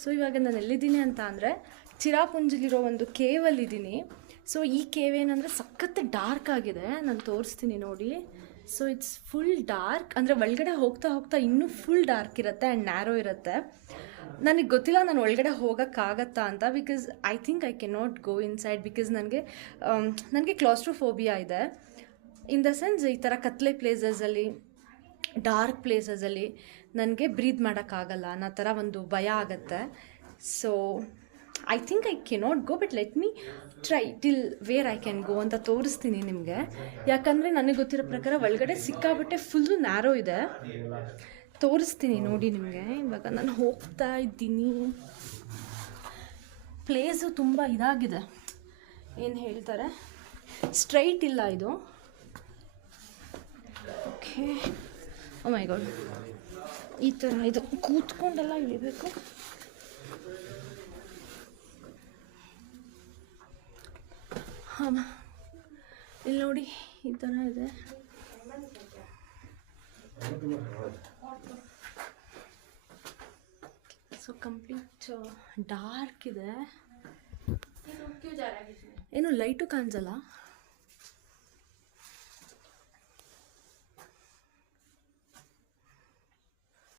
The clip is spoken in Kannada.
ಸೊ ಇವಾಗ ನಾನು ಎಲ್ಲಿದ್ದೀನಿ ಅಂತ ಅಂದರೆ ಚಿರಾಪುಂಜಿಲಿರೋ ಒಂದು ಕೇವಲ್ಲಿದ್ದೀನಿ. ಸೊ ಈ ಕೇವ್ ಏನಂದರೆ ಸಖತ್ ಡಾರ್ಕ್ ಆಗಿದೆ, ನಾನು ತೋರಿಸ್ತೀನಿ ನೋಡಿ. ಸೊ ಇಟ್ಸ್ ಫುಲ್ ಡಾರ್ಕ್, ಅಂದರೆ ಒಳಗಡೆ ಹೋಗ್ತಾ ಹೋಗ್ತಾ ಇನ್ನೂ ಫುಲ್ ಡಾರ್ಕ್ ಇರುತ್ತೆ ಆ್ಯಂಡ್ ನ್ಯಾರೋ ಇರುತ್ತೆ. ನನಗೆ ಗೊತ್ತಿಲ್ಲ ನಾನು ಒಳಗಡೆ ಹೋಗೋಕ್ಕಾಗತ್ತಾ ಅಂತ, because I think I can not go inside because ನನಗೆ ಕ್ಲಾಸ್ಟ್ರೋಫೋಬಿಯಾ ಇದೆ. ಇನ್ ದ ಸೆನ್ಸ್ ಈ ಥರ ಕತ್ಲೆ ಪ್ಲೇಸಸಲ್ಲಿ, ಡಾರ್ಕ್ ಪ್ಲೇಸಸಲ್ಲಿ ನನಗೆ ಬ್ರೀತ್ ಮಾಡೋಕ್ಕಾಗಲ್ಲ ಅನ್ನೋ ಥರ ಒಂದು ಭಯ ಆಗುತ್ತೆ. So I think I cannot go, but let me try till where I can go ಅಂತ ತೋರಿಸ್ತೀನಿ ನಿಮಗೆ. ಯಾಕಂದರೆ ನನಗೆ ಗೊತ್ತಿರೋ ಪ್ರಕಾರ ಒಳಗಡೆ ಸಿಕ್ಕಾಬಿಟ್ಟೆ ಫುಲ್ಲು ನ್ಯಾರೋ ಇದೆ. ತೋರಿಸ್ತೀನಿ ನೋಡಿ ನಿಮಗೆ. ಇವಾಗ ನಾನು ಹೋಗ್ತಾ ಇದ್ದೀನಿ. ಪ್ಲೇಸು ತುಂಬ ಇದಾಗಿದೆ, ಏನು ಹೇಳ್ತಾರೆ, ಸ್ಟ್ರೈಟ್ ಇಲ್ಲ ಇದು. ಓಕೆ, ಓ ಮೈ ಗಾಡ್, ಈ ಥರ ಇದು ಕೂತ್ಕೊಂಡೆಲ್ಲ ಇಳಿಬೇಕು. ಹಾಂ, ಇಲ್ಲಿ ನೋಡಿ ಈ ಥರ ಇದೆ. ಸೊ ಕಂಪ್ಲೀಟ್ ಡಾರ್ಕ್ ಇದೆ, ಏನು ಲೈಟು ಕಾಣಿಸಲ್ಲ.